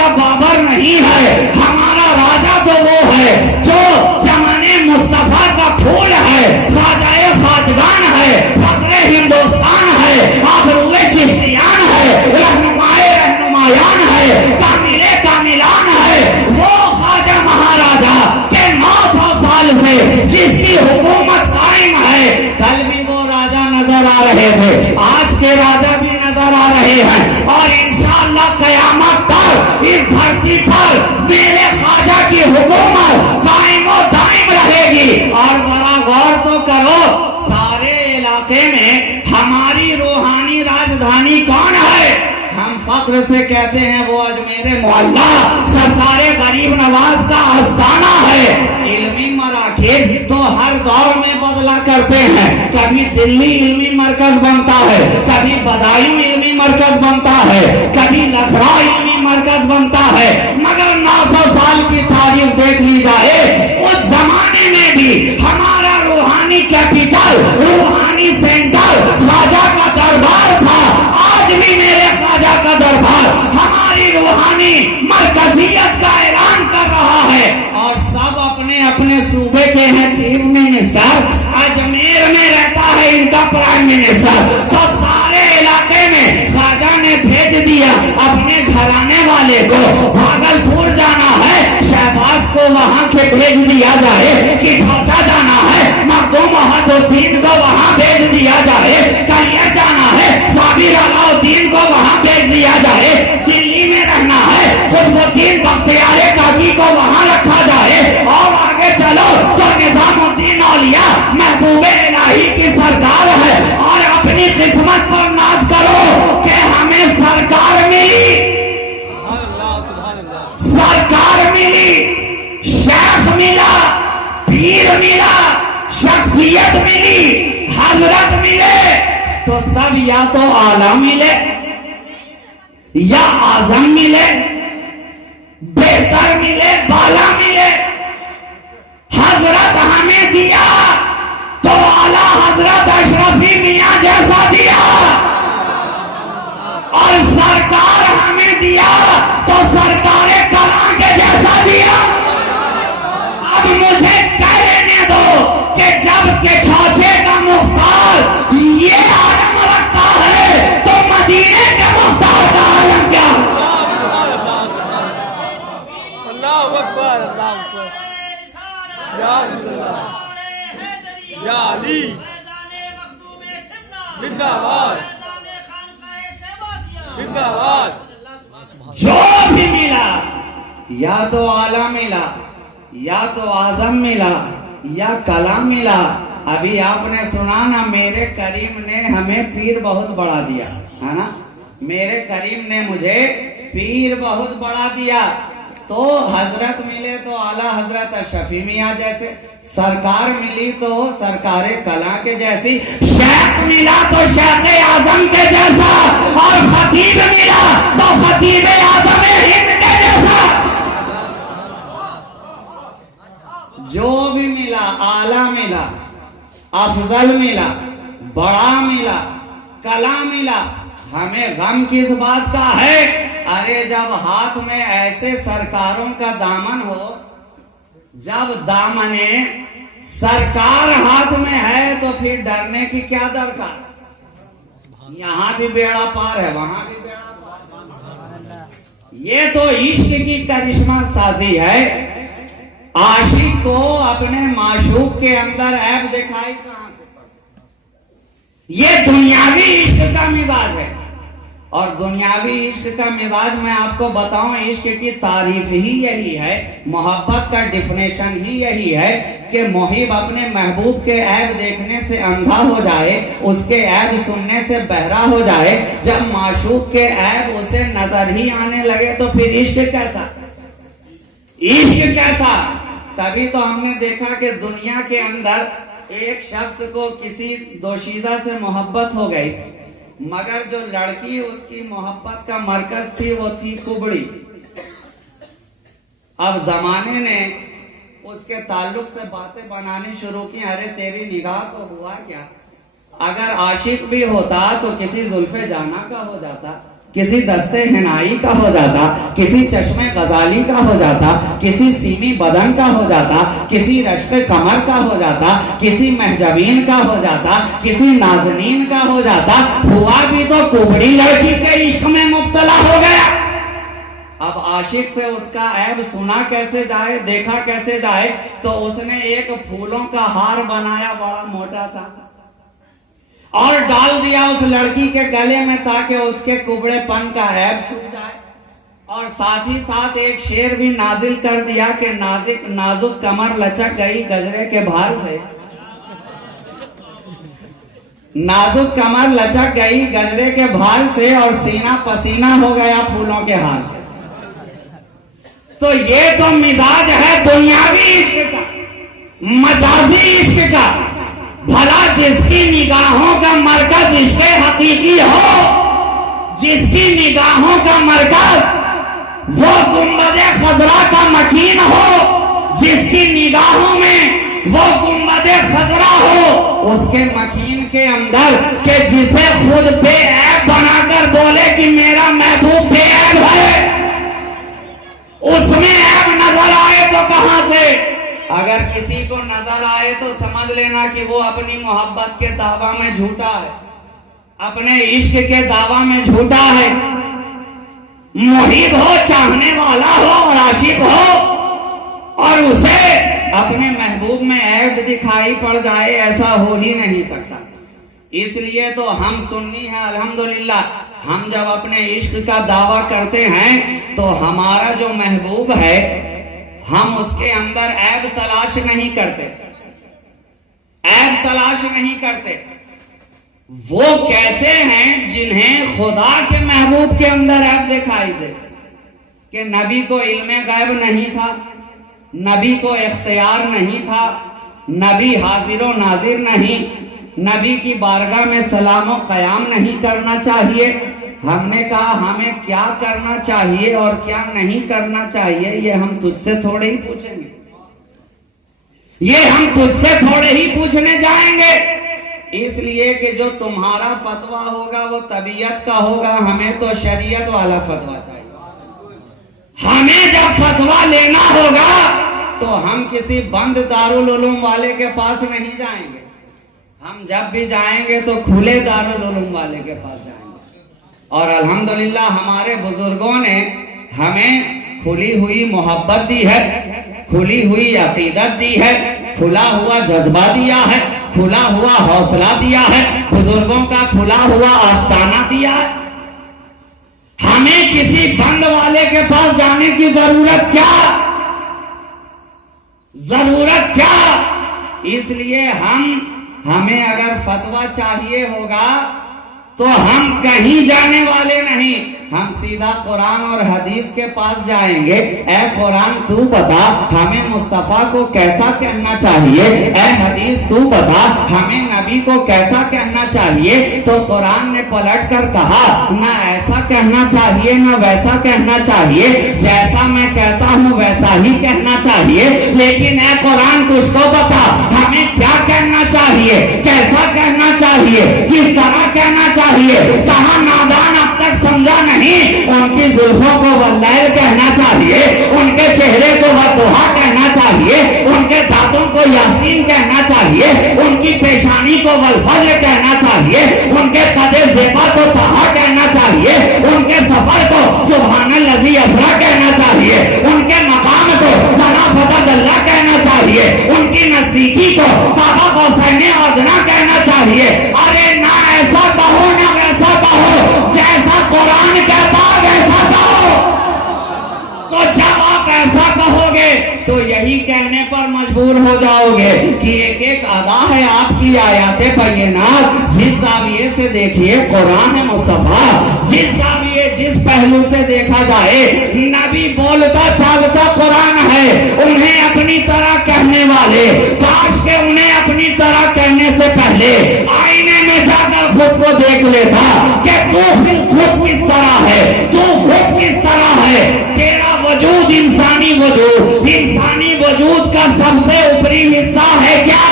ख्वाजा बाबर नहीं है, हमारा राजा तो वो है जो जमाने मुस्तफा का फूल है, ख्वाजाए खाजगान है, फखरे हिंदुस्तान है, आबरूए चिश्तियान है, रहनुमाए रहनुमायान है, कामिले कामिलान है। वो ख्वाजा महाराजा के 900 साल से जिसकी हुकूमत कायम है। कल भी वो राजा नजर आ रहे थे, आज के राजा भी नजर आ रहे हैं, और इंशाअल्लाह कयामत तक इस धरती पर मेरे ख्वाजा की हुकूमत कायम और दायम रहेगी। और जरा गौर तो करो, सारे इलाके में हमारी रूहानी राजधानी कौन है? हम फख्र से कहते हैं वो अजमेर मोहल्ला सरकारे गरीब नवाज का आस्थाना है। इल्मी मराकिज तो हर दौर में बदला करते हैं, कभी दिल्ली इल्मी मरकज बनता है, कभी बदायूं इल्मी मरकज बनता है, कभी लखनऊ इल्मी मरकज बनता है, मगर 900 साल की तारीख देख ली जाए, उस जमाने में भी हमारा रूहानी कैपिटल, रूहानी सेंटर ख्वाजा का दरबार था। आज भी मेरे ख्वाजा का दरबार हमारी रूहानी मरकजियत का ऐलान कर रहा है, और सब अपने अपने सूबे के हैं चीफ मिनिस्टर। अजमेर में रहता है इनका प्राइम मिनिस्टर, तो सारे इलाके में ख्वाजा ने भेज दिया अपने घराने वाले को। भागलपुर जाना है, शहबाज को वहां के भेज दिया जाए, कि ढांचा जाना है, मखदूम वहादुद्दीन को वहां भेज दिया जाए, कलियर जाना है, साबिर अलाउद्दीन को वहां भेज दिया जाए, दिल्ली में रहना है, कुतुबुद्दीन बख्तियार काकी को वहां रखा जाए, और आगे चलो तो निजामुद्दीन औलिया महबूबे इलाही की सरकार है। और अपनी किस्मत पर नाज करो कि हमें सरकार मिली, सरकार मिली, शेख मिला, पीर मिला, शख्सियत मिली, हजरत मिले, तो सब या तो आला मिले या आजम मिले, बेहतर मिले, बाला मिले। हजरत हमें दिया तो आला हजरत अशरफी मियां जैसा दिया, और सरकार हमें दिया तो सरकारे कला के जैसा दिया। अब मुझे कह लेने दो कि जब के छाछे का मुख्तार ये आलम रखता है, तो मदीने के मुख्तार का आलम क्या? अल्लाहू अकबर, अल्लाहू अकबर, या अल्लाह, या अली जिंदाबाद, जिंदाबाद। जो भी मिला, या तो आला मिला, या तो आजम मिला, या कलाम मिला। अभी आपने सुना ना, मेरे करीम ने हमें पीर बहुत बड़ा दिया है ना, मेरे करीम ने मुझे पीर बहुत बड़ा दिया। तो हजरत मिले तो आला हजरत शफी मियां जैसे, सरकार मिली तो सरकारे कला के जैसी, शेख मिला तो शेख आजम के जैसा, और खतीब मिला तो खतीब आजम हिंद के जैसा। जो भी मिला, आला मिला, अफजल मिला, बड़ा मिला, कला मिला, हमें गम किस बात का है? अरे जब हाथ में ऐसे सरकारों का दामन हो, जब दामने सरकार हाथ में है, तो फिर डरने की क्या दरकार? यहाँ भी बेड़ा पार है, वहां भी बेड़ा पार। ये तो इश्क की करिश्मा साजी है। आशिक को अपने माशूक के अंदर ऐब दिखाई कहां से पड़ता? ये दुनियावी इश्क का मिजाज है, और दुनियावी इश्क का मिजाज मैं आपको बताऊं, इश्क की तारीफ ही यही है, मोहब्बत का डिफिनेशन ही यही है कि मुहिब अपने महबूब के ऐब देखने से अंधा हो जाए, उसके ऐब सुनने से बहरा हो जाए। जब माशूक के ऐब उसे नजर ही आने लगे, तो फिर इश्क कैसा? इश्क कैसा? तभी तो हमने देखा कि दुनिया के अंदर एक शख्स को किसी दोशीदा से मोहब्बत हो गई, मगर जो लड़की उसकी मोहब्बत का मरकज थी वो थी कुबड़ी। अब जमाने ने उसके ताल्लुक से बातें बनानी शुरू की, अरे तेरी निगाह को हुआ क्या? अगर आशिक भी होता तो किसी जुल्फे जाना का हो जाता, किसी दस्ते हिनाई का हो जाता, किसी चश्मे गजाली का हो जाता, किसी सीमी बदन का हो जाता, किसी रश्क कमर का हो जाता, किसी महजबीन का हो जाता, किसी नाजनीन का हो जाता। हुआ भी तो कुबड़ी लड़की के इश्क में मुब्तला हो गया। अब आशिक से उसका ऐब सुना कैसे जाए, देखा कैसे जाए, तो उसने एक फूलों का हार बनाया बड़ा मोटा सा और डाल दिया उस लड़की के गले में ताकि उसके कुबड़ेपन का ऐब छूट जाए। और साथ ही साथ एक शेर भी नाजिल कर दिया कि नाजुक कमर लचक गई गजरे के भार से, नाजुक कमर लचक गई गजरे के भार से और सीना पसीना हो गया फूलों के हार से। तो ये तो मिजाज है दुनियावी इश्क का, मजाजी इश्क का। भला जिसकी निगाहों का मरकज इश्क हकीकी हो, जिसकी निगाहों का मरकज वो गुंबदे खजरा का मकीन हो, जिसकी निगाहों में वो गुंबदे खजरा हो, उसके मकीन के अंदर के जिसे खुद बेऐब बनाकर बोले कि मेरा महबूब बेऐब है, उसमें ऐब नजर आए तो कहां से? अगर किसी को नजर आए तो समझ लेना कि वो अपनी मोहब्बत के दावा में झूठा है, अपने इश्क के दावा में झूठा है। मुहिब हो, चाहने वाला हो और आशिक हो और उसे अपने महबूब में ऐब दिखाई पड़ जाए, ऐसा हो ही नहीं सकता। इसलिए तो हम सुन्नी हैं अल्हम्दुलिल्लाह। हम जब अपने इश्क का दावा करते हैं तो हमारा जो महबूब है हम उसके अंदर ऐब तलाश नहीं करते, ऐब तलाश नहीं करते। वो कैसे हैं जिन्हें खुदा के महबूब के अंदर ऐब दिखाई दे कि नबी को इल्मे गैब नहीं था, नबी को इख्तियार नहीं था, नबी हाजिर नाजिर नहीं, नबी की बारगाह में सलामो कयाम नहीं करना चाहिए। हमने कहा हमें क्या करना चाहिए और क्या नहीं करना चाहिए ये हम तुझसे थोड़े ही पूछेंगे, ये हम तुझसे थोड़े ही पूछने जाएंगे। इसलिए कि जो तुम्हारा फतवा होगा वो तबीयत का होगा, हमें तो शरीयत वाला फतवा चाहिए। हमें जब फतवा लेना होगा तो हम किसी बंद दारुल उलूम वाले के पास नहीं जाएंगे, हम जब भी जाएंगे तो खुले दारुल उलूम वाले के पास जाएंगे। और अल्हम्दुलिल्लाह हमारे बुजुर्गों ने हमें खुली हुई मोहब्बत दी है, खुली हुई अकीदत दी है, खुला हुआ जज्बा दिया है, खुला हुआ हौसला दिया है, बुजुर्गों का खुला हुआ आस्ताना दिया है। हमें किसी बंद वाले के पास जाने की जरूरत क्या, जरूरत क्या? इसलिए हमें अगर फतवा चाहिए होगा तो हम कहीं जाने वाले नहीं, हम सीधा कुरान और हदीस के पास जाएंगे। ऐ कुरान तू बता हमें मुस्तफा को कैसा कहना चाहिए, ऐ हदीस तू बता हमें नबी को कैसा कहना चाहिए। तो कुरान ने पलट कर कहा ना ऐसा कहना चाहिए ना वैसा कहना चाहिए, जैसा मैं कहता हूँ वैसा ही कहना चाहिए। लेकिन ऐ कुरान कुछ तो बता हमें क्या कहना चाहिए, कैसा कहना चाहिए, किस तरह कहना चाहिए। कहा नादान अब तक समझा नहीं, उनकी जुल्फों को वल्लैल कहना चाहिए, उनके चेहरे को वदुहा कहना चाहिए, उनके दांतों को यासीन कहना चाहिए, उनकी पेशानी को वलफज्र कहना चाहिए, उनके कदे ज़ेबा को तहा कहना चाहिए, उनके सफर को सुब्हानल्लज़ी असरा कहना चाहिए, उनके मकाम को जना फतहल्लाह कहना चाहिए, उनकी नजदीकी को काबा कौसैने अदना कहना चाहिए। अरे ना ऐसा कहो ना वैसा कहो, जैसा कुरान कहता वैसा कहो। तो जब आप ऐसा कहोगे तो यही कहने पर मजबूर हो जाओगे कि एक एक अदा है आपकी आयाते बैयिनात। जिस जाविये से देखिए कुरान है मुस्तफा, जिस जाविये जिस पहलू से देखा जाए नबी बोलता चालता कुरान है। उन्हें अपनी तरह कहने वाले काश के उन्हें अपनी तरह कहने से पहले आईने में जाकर खुद को देख लेता कि तू खुद किस तरह है, तू खुद किस तरह है। तेरा वजूद इंसानी वजूद, इंसानी वजूद का सबसे ऊपरी हिस्सा है क्या,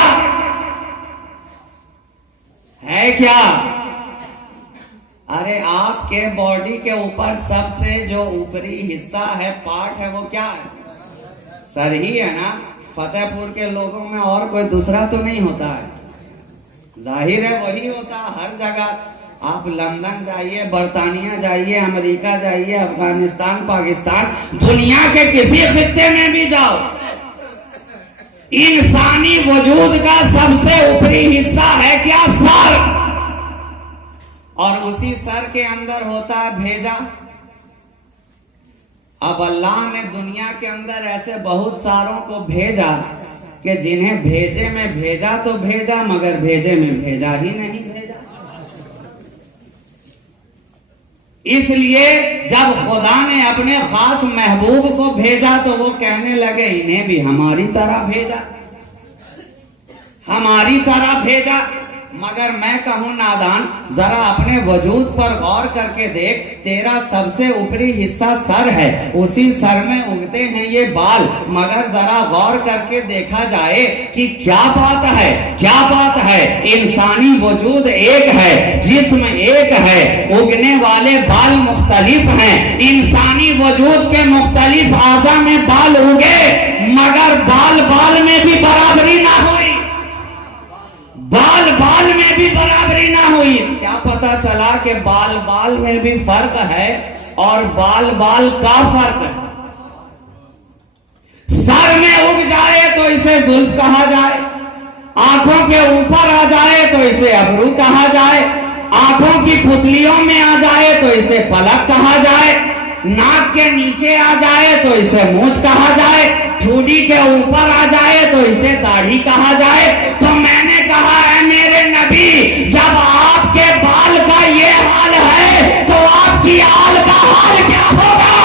है क्या? अरे आपके बॉडी के ऊपर सबसे जो ऊपरी हिस्सा है, पार्ट है, वो क्या है? सर ही है ना। फतेहपुर के लोगों में और कोई दूसरा तो नहीं होता है, जाहिर है वही होता है हर जगह। आप लंदन जाइए, बर्तानिया जाइए, अमेरिका जाइए, अफगानिस्तान, पाकिस्तान, दुनिया के किसी खित्ते में भी जाओ, इंसानी वजूद का सबसे ऊपरी हिस्सा है क्या? सर। और उसी सर के अंदर होता है भेजा। अब अल्लाह ने दुनिया के अंदर ऐसे बहुत सारों को भेजा कि जिन्हें भेजे में भेजा तो भेजा, मगर भेजे में भेजा ही नहीं भेजा। इसलिए जब खुदा ने अपने खास महबूब को भेजा तो वो कहने लगे इन्हें भी हमारी तरह भेजा, हमारी तरह भेजा। मगर मैं कहूं नादान, जरा अपने वजूद पर गौर करके देख, तेरा सबसे ऊपरी हिस्सा सर है, उसी सर में उगते हैं ये बाल। मगर जरा गौर करके देखा जाए कि क्या बात है, क्या बात है। इंसानी वजूद एक है, जिस्म एक है, उगने वाले बाल मुख्तलिफ हैं। इंसानी वजूद के मुख्तलिफ आज़ा में बाल उगे, मगर बाल बाल में भी बराबरी ना हुई, बाल बाल में भी बराबरी ना हुई। क्या पता चला कि बाल बाल में भी फर्क है और बाल बाल का फर्क है। सर में उग जाए तो इसे जुल्फ कहा जाए, आंखों के ऊपर आ जाए तो इसे अबरू कहा जाए, आंखों की पुतलियों में आ जाए तो इसे पलक कहा जाए, नाक के नीचे आ जाए तो इसे मूंछ कहा जाए, ठुडी के ऊपर आ जाए तो इसे दाढ़ी कहा जाए। तो मैंने कहा है मेरे नबी, जब आपके बाल का ये हाल है तो आपकी आल का हाल क्या होगा?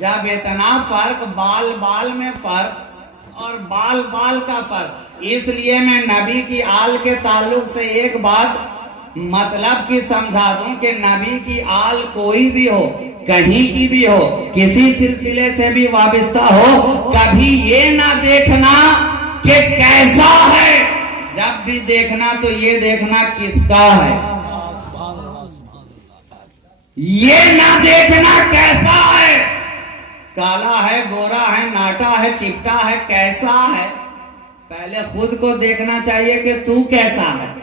जब इतना फर्क, बाल बाल में फर्क और बाल बाल का फर्क। इसलिए मैं नबी की आल के ताल्लुक से एक बात मतलब कि समझा दूं कि नबी की आल कोई भी हो, कहीं की भी हो, किसी सिलसिले से भी वाबिस्ता हो, कभी ये ना देखना कि कैसा है। जब भी देखना तो ये देखना किसका है, ये ना देखना कैसा है, काला है, गोरा है, नाटा है, चिपटा है, कैसा है। पहले खुद को देखना चाहिए कि तू कैसा है।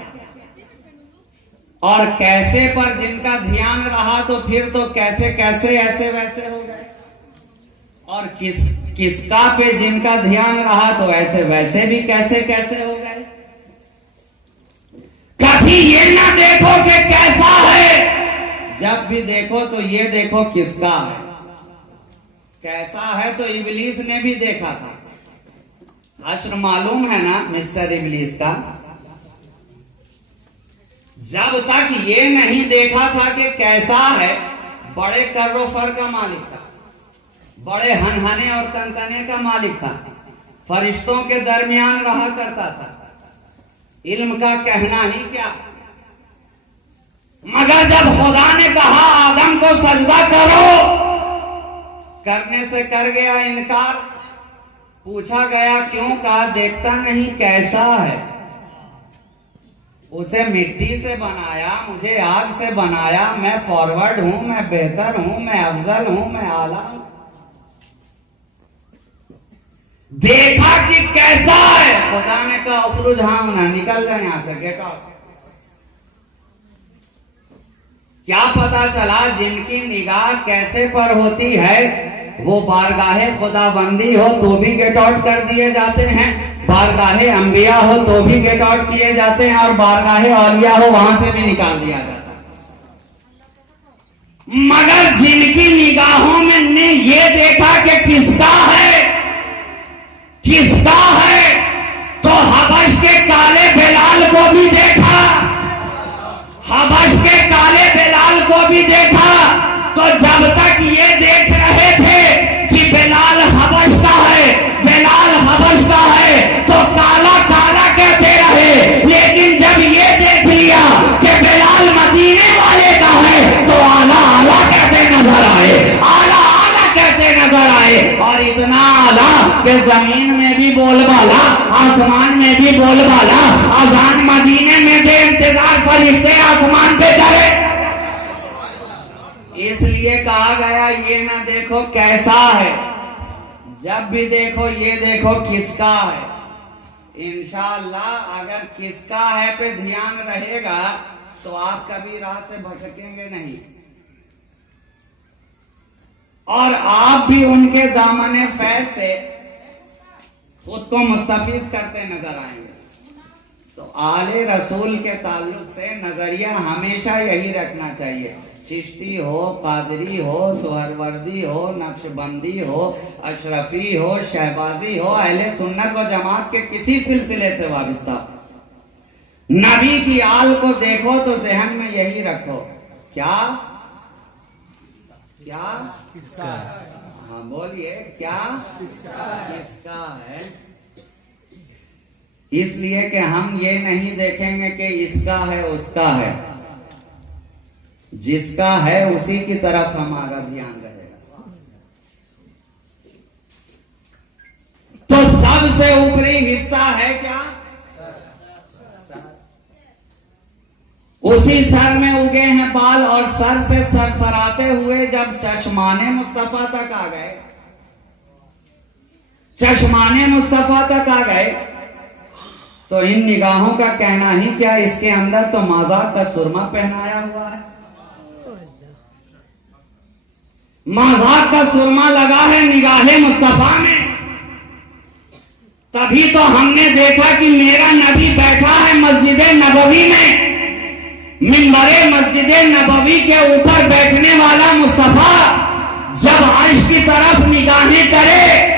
और कैसे पर जिनका ध्यान रहा तो फिर तो कैसे कैसे ऐसे वैसे हो गए, और किसका पे जिनका ध्यान रहा तो ऐसे वैसे भी कैसे कैसे हो गए। कभी ये ना देखो कि कैसा है, जब भी देखो तो ये देखो किसका है। कैसा है तो इबलीस ने भी देखा था। हश्र मालूम है ना मिस्टर इबलीस का। जब तक ये नहीं देखा था कि कैसा है, बड़े कर्रोफर का मालिक था, बड़े हनहने और तनतने का मालिक था, फरिश्तों के दरमियान रहा करता था, इल्म का कहना ही क्या। मगर जब खुदा ने कहा आदम को सजदा करो, करने से कर गया इनकार। पूछा गया क्यों? कहा देखता नहीं कैसा है। उसे मिट्टी से बनाया, मुझे आग से बनाया, मैं फॉरवर्ड हूं, मैं बेहतर हूं, मैं अफजल हूं, मैं आला हूं। देखा कि कैसा है, खुदा ने कहा उखरुज, हाँ ना, निकल जाए यहां से, गेट आउट। क्या पता चला जिनकी निगाह कैसे पर होती है वो बारगाहे खुदाबंदी हो तो भी गेट आउट कर दिए जाते हैं, बारगाहे अंबिया हो तो भी गेट आउट किए जाते हैं, और बारगाहे औलिया हो वहां से भी निकाल दिया जाता है। मगर जिनकी निगाहों में ने ये देखा कि किसका है, किसका है, तो हबश के काले बिलाल को भी देखा, हबश के काले बिलाल को भी देखा। तो जब तक ये देख रहे थे कि बिलाल हबश का है, बिलाल हबश का है, तो काला काला कहते रहे। लेकिन जब ये देख लिया कि बिलाल मदीने वाले का है तो आला आला कहते नजर आए, आला आला कहते नजर आए। और इतना आला कि जमीन में भी बोलबाला, आसमान में भी बोलबाला, अजान मदीने में दे इंतजार फरिश्ते आसमान पे चढ़े। इसलिए कहा गया ये ना देखो कैसा है, जब भी देखो ये देखो किसका है। इंशाअल्लाह अगर किसका है पे ध्यान रहेगा तो आप कभी राह से भटकेंगे नहीं, और आप भी उनके दामने फैज से खुद को मुस्तफीज करते नजर आएंगे। तो आले रसूल के ताल्लुक से नजरिया हमेशा यही रखना चाहिए। चिश्ती हो, कादरी हो, सोहरवर्दी हो, नक्शबंदी हो, अशरफी हो, शहबाजी हो, अहले सुन्नत व जमात के किसी सिलसिले से वाबिस्ता, नबी की आल को देखो तो जहन में यही रखो, क्या क्या किसका? हाँ बोलिए, क्या किसका है। इसलिए कि हम ये नहीं देखेंगे कि इसका है उसका है, जिसका है उसी की तरफ हमारा ध्यान रहेगा। तो सबसे ऊपरी हिस्सा है क्या? उसी सर में उगे हैं बाल, और सर से सरसराते हुए जब चश्माने मुस्तफा तक आ गए, चश्माने मुस्तफा तक आ गए, तो इन निगाहों का कहना ही क्या, इसके अंदर तो मजाक का सुरमा पहनाया हुआ है, मजाक का सुरमा लगा है निगाहे मुस्तफा में। तभी तो हमने देखा कि मेरा नबी बैठा है मस्जिद नबवी में, मिंबरे मस्जिद नबवी के ऊपर बैठने वाला मुस्तफा जब अर्श की तरफ निगाहें करे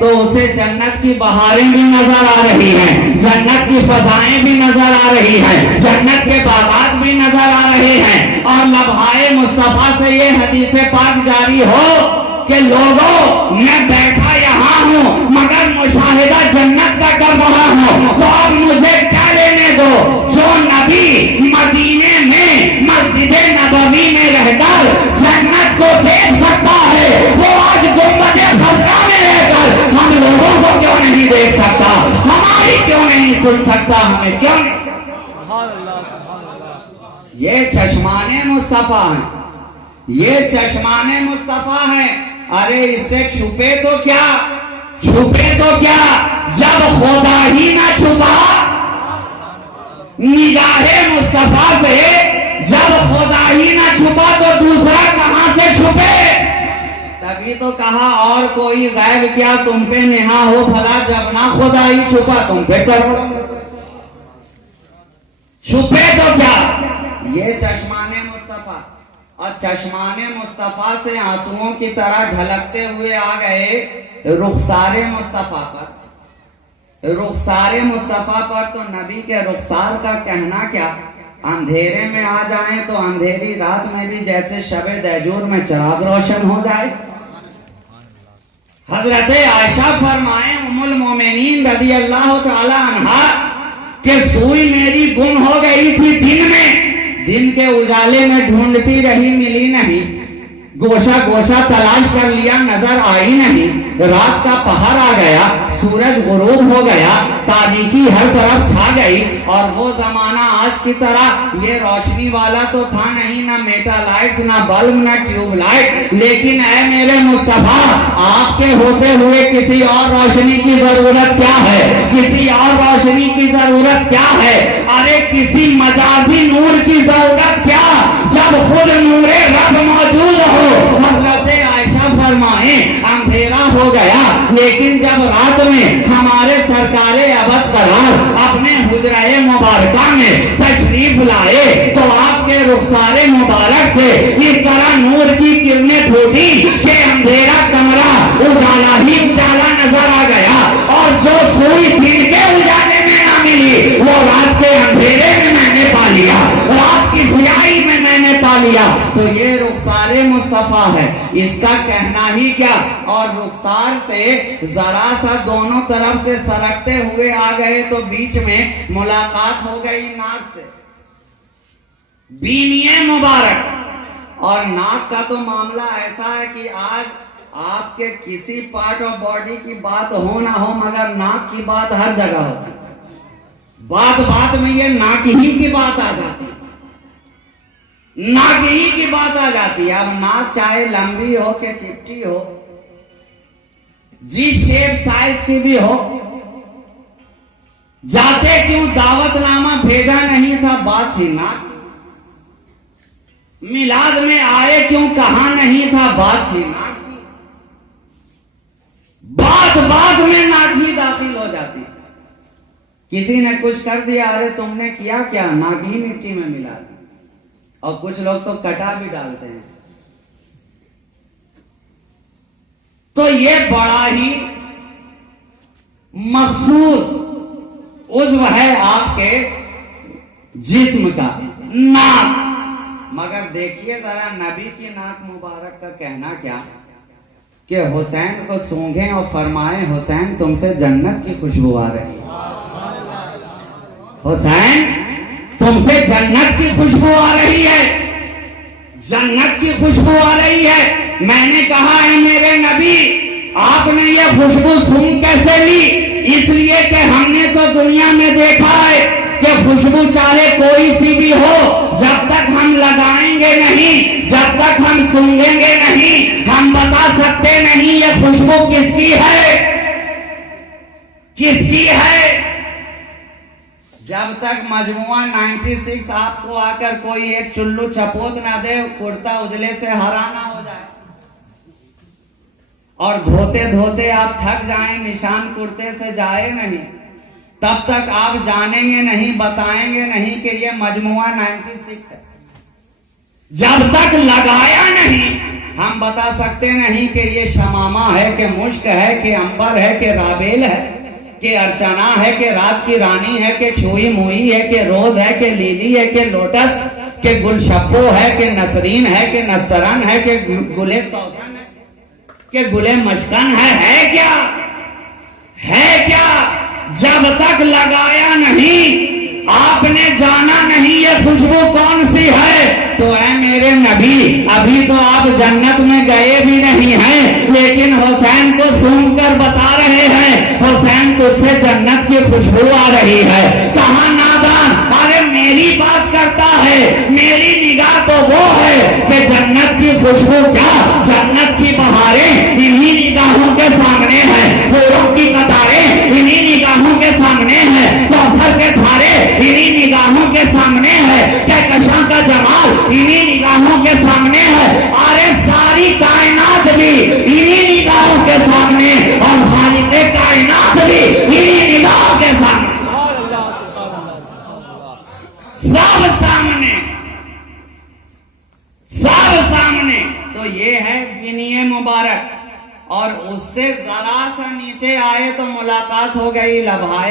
तो उसे जन्नत की बहारें भी नजर आ रही हैं, जन्नत की फजाएं भी नजर आ रही हैं, जन्नत के बागात भी नजर आ रहे हैं। और लम्हाए मुस्तफा से ये हदीस पाक जारी हो कि लोगों मैं बैठा यहाँ हूँ मगर मुशाहिदा जन्नत का कर रहा हूँ, तो अब मुझे क्या लेने दो, जो नबी मदीने में मस्जिद नबवी में रहकर जन्नत को देख सकता है, वो आज गुंबद खजरा में रहकर हम लोगों को क्यों नहीं देख सकता, हमारी क्यों नहीं सुन सकता, हमें क्यों नहीं। सुभान अल्लाह, सुभान अल्लाह। ये चश्माने मुस्तफा हैं, ये चश्माने मुस्तफा हैं। अरे इससे छुपे तो क्या, छुपे तो क्या, जब खुदा ही ना छुपा निगाहे मुस्तफा से, जब खुदा ही ना छुपा तो दूसरा कहां से छुपे। तभी तो कहा और कोई गैब क्या तुम पे नेहा हो भला, जब ना खुदा ही छुपा तुम पे करो। छुपे तो क्या, ये चश्माने मुस्तफा, और चश्माने मुस्तफा से आंसुओं की तरह ढलकते हुए आ गए रुखसारे मुस्तफा पर। रुखसारे मुस्तफा पर तो नबी के रुखसार का कहना क्या, अंधेरे में आ जाएं तो अंधेरी रात में भी जैसे शबे दैजूर में चिराग रोशन हो जाए। हजरत आयशा फरमाए उम्मुल मोमिनीन रज़ी अल्लाह तआला अन्हा कि सुई मेरी गुम हो गई थी दिन में, दिन के उजाले में ढूंढती रही मिली नहीं, गोशा गोशा तलाश कर लिया नजर आई नहीं, रात का पहर आ गया, सूरज गुरूब हो गया, तारीकी हर तरफ छा गई, और वो जमाना आज की तरह ये रोशनी वाला तो था नहीं, ना मेटा लाइट्स, ना बल्ब, ना ट्यूबलाइट। लेकिन ऐ मेरे मुस्तफा आपके होते हुए किसी और रोशनी की जरूरत क्या है, किसी और रोशनी की जरूरत क्या है, अरे किसी मजाजी नूर की जरूरत क्या, जब खुद नूरे रब मौजूद हो। हजरत आयशा फरमाए अंधेरा हो गया, लेकिन जब रात में हमारे सरकारे अबद करार अपने हुजराए मुबारका में तशरीफ लाए तो आपके रुखसारे मुबारक से इस तरह नूर की किरणें फूटी कि अंधेरा कमरा उजाला ही उजाला नजर आ गया, और जो सुई दिन के उजाले में ना मिली वो रात के अंधेरे में मैंने पा लिया, रात की सियाही में मैंने पा लिया। तो ये रुखसारे मुस्तफा है, इसका कहना ही क्या। और रुखसार से जरा सा दोनों तरफ से सरकते हुए आ गए तो बीच में मुलाकात हो गई नाक से, बीनिए मुबारक। और नाक का तो मामला ऐसा है कि आज आपके किसी पार्ट ऑफ बॉडी की बात हो ना हो मगर नाक की बात हर जगह होती है, बात बात में ये नाक ही की बात आ जाती है। नाक की बात आ जाती है। अब नाक चाहे लंबी हो कि चिपटी हो, जिस शेप साइज की भी हो, जाते क्यों दावतनामा भेजा नहीं था, बात थी नाक की। मिलाद में आए क्यों कहा नहीं था, बात थी नाक की। बात में नाक ही दाखिल हो जाती। किसी ने कुछ कर दिया, अरे तुमने किया क्या, नाक ही मिट्टी में मिला दी। और कुछ लोग तो कटा भी डालते हैं। तो ये बड़ा ही मखसूस उज़्व है आपके जिस्म का, नाक। मगर देखिए जरा नबी की नाक मुबारक का कहना क्या, कि हुसैन को सूंघें और फरमाएं, हुसैन तुमसे जन्नत की खुशबू आ रही है, हुसैन तुमसे जन्नत की खुशबू आ रही है, जन्नत की खुशबू आ रही है। मैंने कहा है मेरे नबी, आपने ये खुशबू सूंघ कैसे ली? इसलिए कि हमने तो दुनिया में देखा है कि खुशबू चाहे कोई सी भी हो, जब तक हम लगाएंगे नहीं, जब तक हम सूंघेंगे नहीं, हम बता सकते नहीं ये खुशबू किसकी है, किसकी है। जब तक मजमुआ 96 आपको आकर कोई एक चुल्लू चपोत ना दे, कुर्ता उजले से हरा ना हो जाए, और धोते धोते आप थक जाएं, निशान कुर्ते से जाए नहीं, तब तक आप जानेंगे नहीं, बताएंगे नहीं कि ये मजमुआ 96 है। जब तक लगाया नहीं, हम बता सकते नहीं कि ये शमामा है, कि मुश्क है, कि अंबर है, कि राबेल है, कि अर्चना है, कि रात की रानी है, कि छुई मुई है, कि रोज है, कि लीली है, कि लोटस, कि गुलशब्बो है, कि नसरीन है, कि नस्तरन है, कि गुले सौसन है, कि गुले मशकन है क्या? है क्या? जब तक लगाया नहीं, आपने जाना नहीं ये खुशबू कौन सी है, तो ऐ मेरे नबी, अभी तो आप जन्नत में गए भी नहीं हैं, लेकिन हुसैन को सूंघ कर बता रहे हैं, हुसैन तुझसे जन्नत की खुशबू आ रही है। कहां नादान, अरे मेरी बात करता है, मेरी निगाह तो वो है कि जन्नत की खुशबू क्या, जन्नत की बहारें इन्हीं निगाहों के सामने है, फूलों की कतारें इन्हीं निगाहों के सामने है, कौसर के धारे इन्हीं निगाहों के सामने है, कहकशां का जमाल इन्हीं निगाहों के सामने है। अरे सारी कायनात भी इन्हीं निगाहों के सामने, और खालिक़े कायनात भी इन्हीं निगाहों के सामने, सब सामने, सब सामने। तो ये है बिनिए मुबारक, और उससे जरा सा नीचे आए तो मुलाकात हो गई लभाए